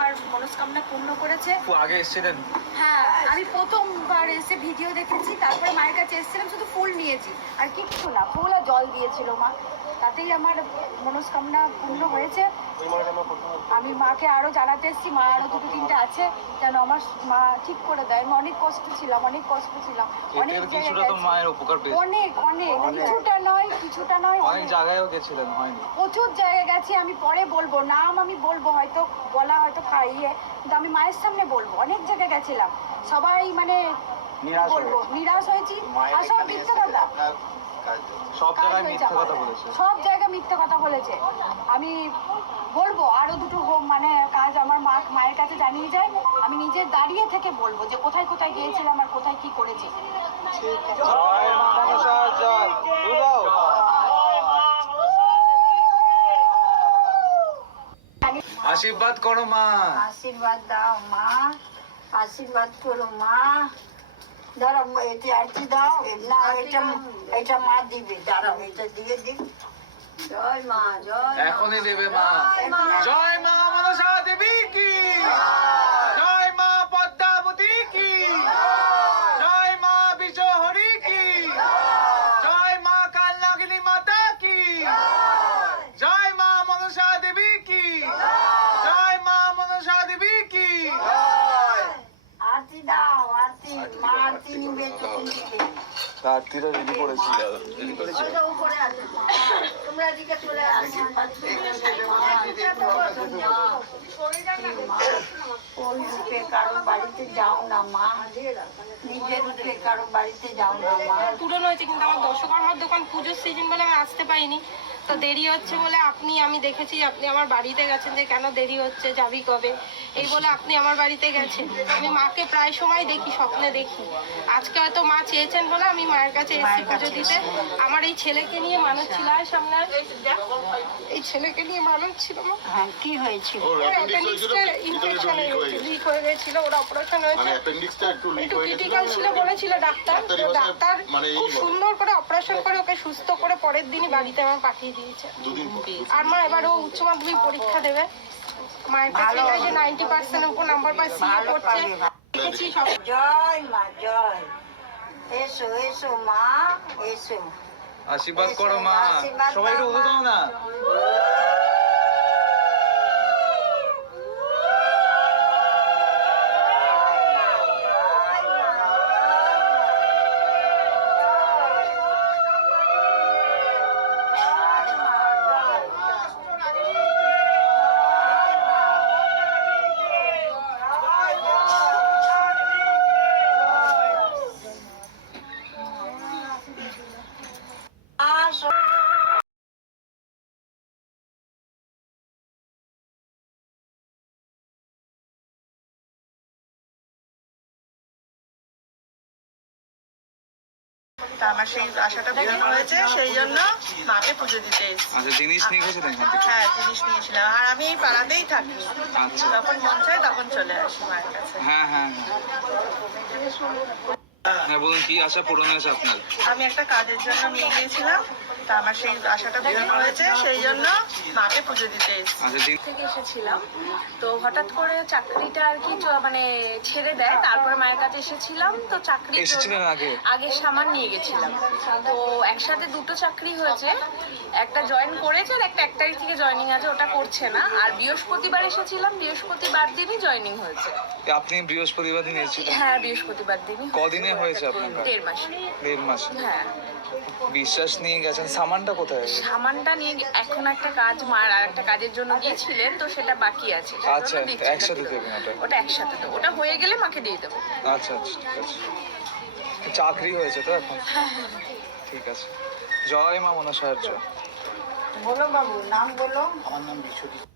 আমার মনস্কামনা পূর্ণ করেছে। আগে এসেছিলেন? হ্যাঁ, আমি প্রথমবার এসে ভিডিও দেখেছি, তারপরে মায়ের কাছে এসেছিলাম, শুধু ফুল নিয়েছি আর কিচ্ছু না, ফুল আর জল দিয়েছিল মা, তাতেই আমার মনস্কামনা পূর্ণ হয়েছে। আমি মাকে আরো জানাতে এসেছি, মা আরো দুটো তিনটে আছে যেন আমার মা ঠিক করে দেয়। আমি অনেক কষ্ট ছিলাম, অনেক মায়ের উপকার পেয়েছি, অনেক অনেক, কিছুটা নয় অনেক জায়গায়ও গেছিলেন, হয়নি? প্রচুর জায়গায় গেছি। আমি পরে বলবো, নাম আমি বলবো, হয়তো বলা হয়তো খাইয়ে, কিন্তু আমি মায়ের সামনে বলবো অনেক জায়গায় গেছিলাম, সবাই মানে বলবো নিরাশ হয়েছি। আর সব মিথ্যে কথা, সব জায়গায় মিথ্যে কথা বলেছে, সব জায়গায় মিথ্যে কথা বলেছে। আমি বলবো আরো দুটো মানে কাজ আমার মায়ের কাছে জানিয়ে যায়, আমি নিজে দাঁড়িয়ে থেকে বলবো যে কোথায় কোথায় গিয়েছিলাম আর কোথায় কি করেছি। আশীর্বাদ করো মা, আশীর্বাদ দাও মা, আশীর্বাদ করো মা। দাঁড়াও, এটা আরতি দাও না, এটা মা দিবে, দাঁড়াও এটা দিয়ে দিই। জয় মা, জয় এখনই দেবে মা। জয় মা মনসা দেবী কি, জয় মা পদ্মাবতী কি, জয় মা বিজহরি কি, জয় মা কালনাগিনী মাতা কি, জয় মা মনসা দেবী কি, জয় মা মনসা দেবী কি। আরতি দাও, আরতি মা, আরতি নিবে তুমি দিবে। আরতিটা রেডি করেছি, উপরে আছে, তোমরা এদিকে চলে আসো। কোন রূপে কারো বাড়িতে যাও না মা, নিজের রূপে কারো বাড়িতে যাও না মা। পূরণ হয়েছে, কিন্তু আমার দশকর্মার দোকান পুজোর সিজন বলে আমি আসতে পারিনি, তো দেরি হচ্ছে বলে আমি দেখেছি আপনি আমার বাড়িতে গেছেন, যে কেন দেরি হচ্ছে, যাবি কবে, এই বলে আপনি আমার বাড়িতে গেছেন। আমি মাকে প্রায় সময় দেখি, স্বপ্নে দেখি। আজকে হয়তো মা চেয়েছেন বলে আমি মায়ের কাছে এসেছি পুজো দিতে। আমার এই ছেলেকে নিয়ে মানুষ ছিল, আর সামনে এই ছেলেকে নিয়ে মানুষ ছিল। হ্যাঁ, কি হয়েছিল? লিক হয়ে গেছিল, ওর অপারেশন হয়েছে, একটু ক্রিটিক্যাল ছিল বলেছিল ডাক্তার। ডাক্তার খুব সুন্দর করে অপারেশন করে ওকে সুস্থ করে পরের দিনই বাড়িতে আমার পাঠিয়ে দিয়েছে। আর মা এবার ও উচ্চ মাধ্যমিক পরীক্ষা দেবে, মায়ের কাছে যে 90% উপর নাম্বার পায়, সিএ করছে, দেখেছি সব। জয় মা, জয়। এসো এসো মা, এসো। আশীর্বাদ করো মা, সবাই একটু উঠে দাও না। তা আমার সেই আশাটা পূরণ হয়েছে, সেই জন্য মাকে পুজো দিতে এসেছি। আচ্ছা, জিনিস নিয়ে গেছিলেন এখান থেকে? হ্যাঁ, জিনিস নিয়েছিলাম, আর আমি এই পাড়াতেই থাকি। আচ্ছা, যখন মন চায় তখন চলে আসি মায়ের কাছে। হ্যাঁ হ্যাঁ হ্যাঁ, বলুন কি আশা পূরণ হয়েছে আপনার? আমি একটা কাজের জন্য নিয়ে গিয়েছিলাম, তা আমার সেই আশাটা পূরণ হয়েছে, সেই জন্য মাকে পুজো দিতে এসেছি। আচ্ছা, থেকে এসেছিলাম, তো হঠাৎ করে চাকরিটা আর কি মানে ছেড়ে দেয়, তারপরে মায়ের কাছে এসেছিলাম। তো চাকরি এসেছিলেন আগে সামান নিয়ে গেছিলাম, তো একসাথে দুটো চাকরি হয়েছে, একটা জয়েন করেছে আর একটা 1 তারিখ থেকে জয়েনিং আছে, ওটা করছে না। আর বৃহস্পতিবার এসেছিলাম, বৃহস্পতিবার দিনই জয়েনিং হয়েছে। আপনি বৃহস্পতিবার দিন এসেছিলেন? হ্যাঁ, বৃহস্পতিবার দিনই। কদিনে হয়েছে আপনার? 1.5 মাস। 1.5 মাস? হ্যাঁ। বিশ্বাস নিয়ে গেছেন, সামানটা কোথায়? সামানটা নিয়ে এখন একটা কাজ, মার আর একটা কাজের জন্য গিয়েছিলেন, তো সেটা বাকি আছে। আচ্ছা, একসাথে দেবেন ওটা একসাথে দেবো, ওটা হয়ে গেলে মাকে দিয়ে দেবো। আচ্ছা আচ্ছা, ঠিক আছে। চাকরি হয়েছে তো এখন? ঠিক আছে। জয় মা মনসা। বলো বাবু, নাম বলো। আমার নাম বিশ্বজিৎ।